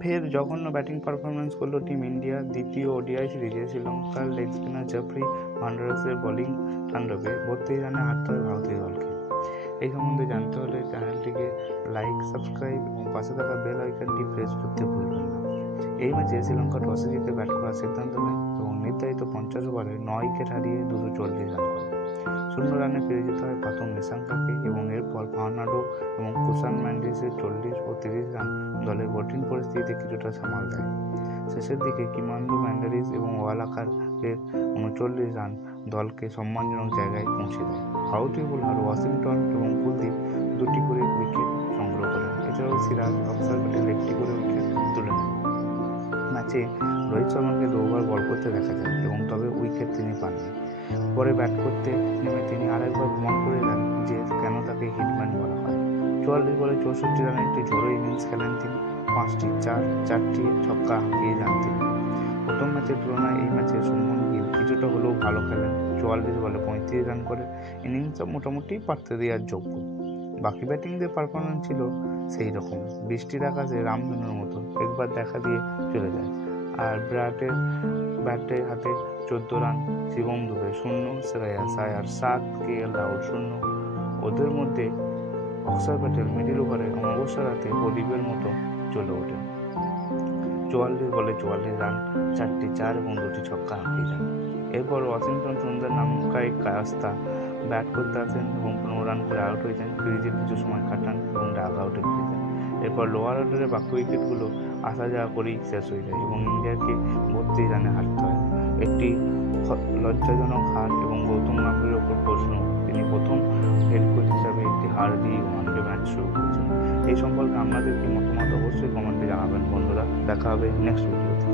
ফের জঘন্য batting performance করল টিম ইন্ডিয়া। দ্বিতীয় ওডিআই সিরিজে শ্রীলঙ্কার লেগ স্পিনার জেফ্রি ফার্নান্ডেসের বোলিং তাণ্ডবে 32 রানে হারতে হয় ভারতীয় দলকে। এই সম্বন্ধে জানতে হলে চ্যানেলটিকে লাইক, সাবস্ক্রাইব এবং পাশে থাকা বেল আইকনটি প্রেস করতে ভুলবেন না। এই ম্যাচে শ্রীলঙ্কা টসে জিতে ব্যাট করার সিদ্ধান্ত নেয় এবং নির্ধারিত 50 ওভারে 9 উইকেট হারিয়ে 240 রান করে 0 রানে ফিরে যেতে হয় প্রথম নিশাঙ্কাকে এবং এরপর ফার্নান্ডো এবং কুশান ম্যান্ডিসের 40 ও 30 রান দলের কঠিন পরিস্থিতিতে কিছুটা সামাল দেয়। শেষের দিকে কিমান্দু ম্যান্ডারিস এবং ওয়ালাকারের 39 রান দলকে সম্মানজনক জায়গায় পৌঁছে দেয়। ভারতীয় বোলার ওয়াশিংটন এবং কুলদীপ 2টি করে উইকেট সংগ্রহ করেন। এছাড়াও সিরাজ, অক্ষর প্যাটেল 1টি করে উইকেট তুলে নেন। ম্যাচে রোহিত শর্মাকে 2 ওভার বল করতে দেখা যায় এবং তবে উইকেট তিনি পাননি। পরে ব্যাট করতে নেমে তিনি আরেকবার প্রমাণ করে দেন যে কেন তাকে হিটম্যান বলা হয়। 44 বলে 64 রানের একটি ঝোড়ো ইনিংস খেলেন তিনি। 5টি চার, 4টি ছক্কা হাঁকিয়ে যান তিনি। প্রথম ম্যাচের তুলনায় এই ম্যাচে শুভমন গিল কিছুটা হলেও ভালো খেলেন। 44 বলে 35 রান করে ইনিংসটা মোটামুটি পারতে দেওয়ার যোগ্য। বাকি ব্যাটিংদের পারফরমেন্স ছিল সেই রকম, বৃষ্টির আকাশে রামধনুর মতো একবার দেখা দিয়ে চলে যায়। আর ব্যাটে হাতে 14 রান, শিবম দুবে 0, শ্রেয়াস আয়ার 7, KL রাহুল 0। ওদের মধ্যে অক্ষর প্যাটেল মিডিল ওভারে অমাবস্যা রাতে প্রদীপের মতো চলে ওঠেন। 44 বলে 44 রান, 4টি চার এবং 2টি ছক্কা হাঁকিয়ে যান। এরপর ওয়াশিংটন সুন্দর নামকাই কাস্তা ব্যাট করতে আসেন এবং 15 রান করে আউট হয়ে যান। ক্রিজে কিছু সময় কাটান এবং ডাগ আউটে ফিরে যান। এরপর লোয়ার অর্ডারে বাকি উইকেটগুলো আসা যাওয়া করেই শেষ হয়ে যায় এবং ইন্ডিয়াকে 32 রানে হারতে হয়। একটি লজ্জাজনক হার এবং গৌতম গম্ভীরের ওপর প্রশ্ন, তিনি প্রথম হেড কোচ হিসাবে একটি হার দিয়ে ওয়ানডে ম্যাচ শুরু করেছেন। এই সম্পর্কে আপনাদের কি মতামত অবশ্যই কমেন্টে জানাবেন বন্ধুরা। দেখা হবে নেক্সট ভিডিওতে।